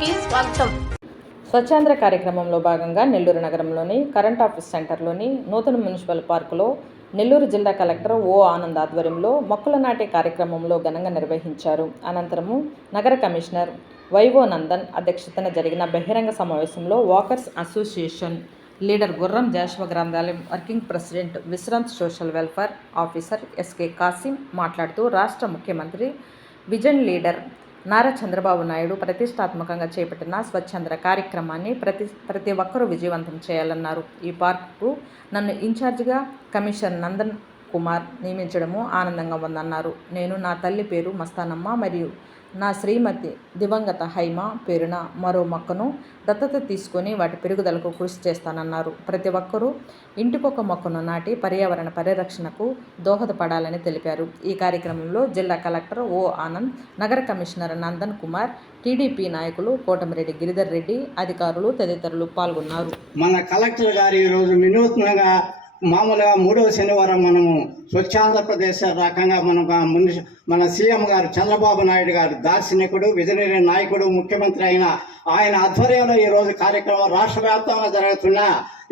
కి స్వాగతం. స్వచ్ఛాంధ్ర కార్యక్రమంలో భాగంగా నెల్లూరు నగరంలోని కరెంట్ ఆఫీస్ సెంటర్లోని నూతన మున్సిపల్ పార్కులో నెల్లూరు జిల్లా కలెక్టర్ ఓ ఆనంద్ ఆధ్వర్యంలో మొక్కలు నాటే కార్యక్రమంలో ఘనంగా నిర్వహించారు. అనంతరము నగర కమిషనర్ వైవో నందన్ అధ్యక్షతన జరిగిన బహిరంగ సమావేశంలో walkers association leader Gurram Jashuva గ్రంథాలయం working president Vishrant social welfare officer SK Kasim మాట్లాడుతూ రాష్ట్ర ముఖ్యమంత్రి విజన్ లీడర్ నారా చంద్రబాబు నాయుడు ప్రతిష్టాత్మకంగా చేపట్టిన స్వచ్ఛంద్ర కార్యక్రమాన్ని ప్రతి ప్రతి ఒక్కరూ విజయవంతం చేయాలన్నారు. ఈ పార్కుకు నన్ను ఇన్ఛార్జిగా కమిషనర్ నందన్ కుమార్ నియమించడము ఆనందంగా ఉందన్నారు. నేను నా తల్లి పేరు మస్తానమ్మ మరియు నా శ్రీమతి దివంగత హైమ పేరున మరో మొక్కను దత్తత తీసుకొని వాటి పెరుగుదలకు కృషి చేస్తానన్నారు. ప్రతి ఒక్కరూ ఇంటికొక మొక్కను నాటి పర్యావరణ పరిరక్షణకు దోహదపడాలని తెలిపారు. ఈ కార్యక్రమంలో జిల్లా కలెక్టర్ ఓ ఆనంద్ నగర కమిషనర్ నందన్ కుమార్ టీడీపీ నాయకులు కోటమిరెడ్డి గిరిధర్ రెడ్డి అధికారులు తదితరులు పాల్గొన్నారు. మన కలెక్టర్ గారు ఈరోజు వినూత్నంగా మామూలుగా మూడవ శనివారం మనము స్వచ్ఛాంధ్రప్రదేశ్ రకంగా మన ముందు మన సీఎం గారు చంద్రబాబు నాయుడు గారు దార్శనికుడు విజనరీ నాయకుడు ముఖ్యమంత్రి అయిన ఆయన ఆధ్వర్యంలో ఈరోజు కార్యక్రమం రాష్ట్ర వ్యాప్తంగా జరుగుతున్న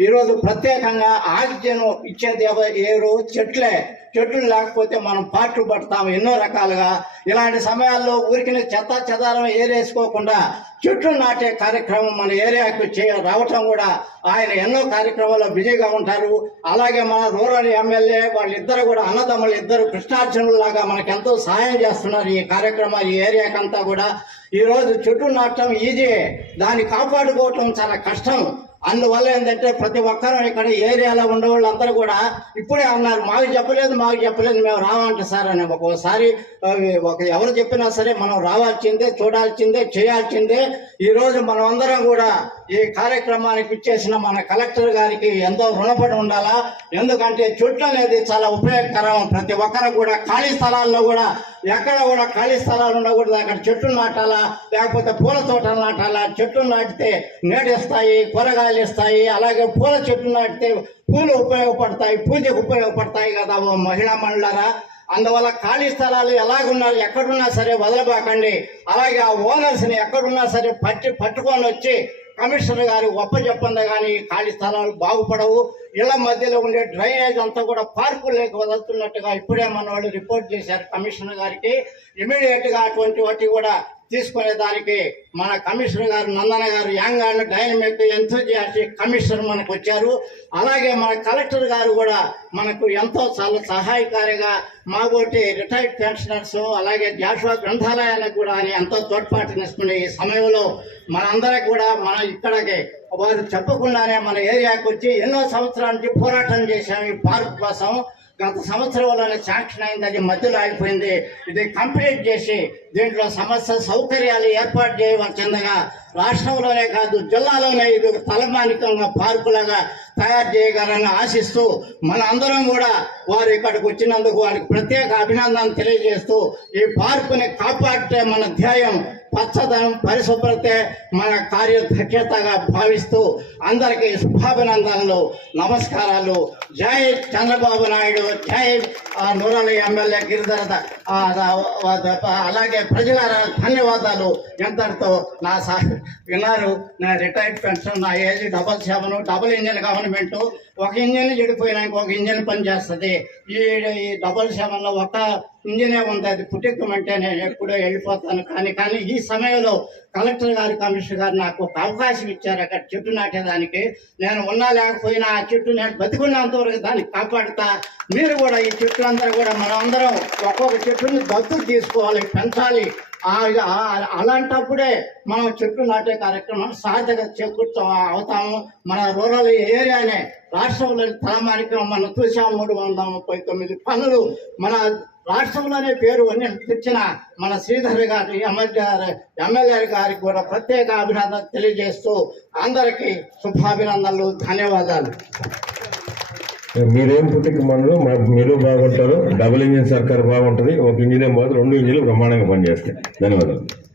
ఈరోజు ప్రత్యేకంగా ఆక్సిజన్ ఇచ్చేది ఏ ఏరు చెట్లే చెట్లు లేకపోతే మనం పాటలు పడతాము ఎన్నో రకాలుగా. ఇలాంటి సమయాల్లో ఊరికి చెత్త చెదారం ఏరేసుకోకుండా చెట్లు నాటే కార్యక్రమం మన ఏరియాకు చే రావటం కూడా ఆయన ఎన్నో కార్యక్రమాల్లో బిజీగా ఉంటారు. అలాగే మన రూరల్ ఎమ్మెల్యే వాళ్ళిద్దరు కూడా అన్నదమ్ములు ఇద్దరు కృష్ణార్జునులాగా మనకు ఎంతో సహాయం చేస్తున్నారు ఈ కార్యక్రమం ఈ ఏరియాకంతా కూడా. ఈరోజు చెట్లు నాటడం ఈజీ. దాన్ని కాపాడుకోవటం చాలా కష్టం. అందువల్ల ఏంటంటే ప్రతి ఒక్కరూ ఇక్కడ ఏరియాలో ఉండే వాళ్ళందరూ కూడా ఇప్పుడే అన్నారు మాకు చెప్పలేదు మాకు చెప్పలేదు మేము రావాలంటే సార్ అని. ఒక్కోసారి ఒక ఎవరు చెప్పినా సరే మనం రావాల్సిందే చూడాల్సిందే చేయాల్సిందే. ఈరోజు మనం అందరం కూడా ఈ కార్యక్రమానికి ఇచ్చేసిన మన కలెక్టర్ గారికి ఎంతో రుణపడి ఉండాలా? ఎందుకంటే చెట్లు అనేది చాలా ఉపయోగకరం. ప్రతి ఒక్కరు కూడా ఖాళీ స్థలాల్లో కూడా ఎక్కడ కూడా ఖాళీ స్థలాలు ఉండకూడదు. అక్కడ చెట్లు నాటాలా లేకపోతే పూల తోటలు నాటాలా చెట్లు నాటితే నీడిస్తాయి కూరగాయలు ఇస్తాయి అలాగే పూల చెట్లు నాటితే పూలు ఉపయోగపడతాయి పూజకు ఉపయోగపడతాయి కదా ఓ మహిళా మండలారా. అందువల్ల ఖాళీ స్థలాలు ఎలాగున్నారు ఎక్కడున్నా సరే వదలబాకండి. అలాగే ఆ ఓనర్స్ని ఎక్కడున్నా సరే పట్టి పట్టుకొని వచ్చి కమిషనర్ గారి గొప్ప కానీ ఖాళీ స్థలాలు బాగుపడవు. ఇళ్ళ మధ్యలో ఉండే డ్రైనేజ్ అంతా కూడా పార్కుల్లోకి వదులుతున్నట్టుగా ఇప్పుడే మన వాళ్ళు రిపోర్ట్ చేశారు కమిషనర్ గారికి. ఇమీడియట్గా అటువంటి వాటి కూడా తీసుకునే దానికి మన కమిషనర్ గారు నందన గారు యంగ్ డైనమిక్ ఎంతోజియాస్టిక్ కమిషనర్ మనకు వచ్చారు. అలాగే మన కలెక్టర్ గారు కూడా మనకు ఎంతో చాలా సహాయకారిగా మాబోటి రిటైర్డ్ పెన్షనర్స్ అలాగే జాషువా గ్రంథాలయాలకు కూడా ఆయన ఎంతో తోడ్పాటునిస్తున్న ఈ సమయంలో మనందరికి కూడా మన ఇక్కడికి వారు చెప్పకుండానే మన ఏరియాకు వచ్చి ఎన్నో సంవత్సరానికి పోరాటం చేశాము ఈ పార్క్ కోసం గత సంవత్సరంలోనే శాంక్షన్ అయింది అది మధ్యలో ఆగిపోయింది. ఇది కంప్లీట్ చేసి దీంట్లో సమస్య సౌకర్యాలు ఏర్పాటు చేయవలసిందిగా రాష్ట్రంలోనే కాదు జిల్లాలోనే ఇది ఒక తలమానికంగా పార్కులాగా తయారు చేయగలని ఆశిస్తూ మన అందరం కూడా వారు ఇక్కడికి వచ్చినందుకు వారికి ప్రత్యేక అభినందన తెలియజేస్తూ ఈ పార్కుని కాపాడితే మన ధ్యేయం పచ్చదనం పరిశుభ్రతే మన కార్యదక్షతగా భావిస్తూ అందరికీ శుభాభినందనలు నమస్కారాలు. జై చంద్రబాబు నాయుడు జై ఆ, ఎమ్మెల్యే గిరిధర అలాగే ప్రజల ధన్యవాదాలు. ఎంతటితో నా సా విన్నారు. నా రిటైర్డ్ పెన్షన్ నా age double seven double engine government. ఒక ఇంజిన్ చెడిపోయినాక ఒక ఇంజిన్ పనిచేస్తుంది. ఈ ఈ డబల్ సెవెన్లో ఒక ఇంజనే ఉంటుంది. అది నేను ఎప్పుడో వెళ్ళిపోతాను. కానీ కానీ ఈ సమయంలో కలెక్టర్ గారు కమిషనర్ గారు నాకు ఒక అవకాశం ఇచ్చారు. అక్కడ చెట్టు నాటేదానికి. నేను ఉన్నా లేకపోయినా ఆ చెట్టు నేను బతికున్నంతవరకు దాన్ని కాపాడుతా. మీరు కూడా ఈ చెట్లు అందరూ కూడా మనం అందరం ఒక్కొక్క చెట్టుని దత్తు తీసుకోవాలి పెంచాలి. అలాంటప్పుడే మనం చెట్లు నాటే కార్యక్రమం సాధ్యత చేకూర్చ అవుతాము మన రూరల్ ఏరియానే రాష్ట్రంలోని తలమానికం మనం చూసాము మూడు వందల ముప్పై తొమ్మిది పనులు. మన రాష్ట్రంలోనే పేరు అని తెచ్చిన మన శ్రీధర్ గారి ఎమ్మెల్యే ఎమ్మెల్యే గారికి కూడా ప్రత్యేక అభినందన తెలియజేస్తూ అందరికీ శుభాభినందనలు ధన్యవాదాలు. మీరేం పుట్టిక మా మీరు బాగుంటారు. డబుల్ ఇంజిన్ సర్కార్ బాగుంటుంది. ఒక ఇంజనీర్ బాగుంది రెండు ఇంజిన్లు బ్రహ్మాండంగా పనిచేస్తాయి. ధన్యవాదాలు.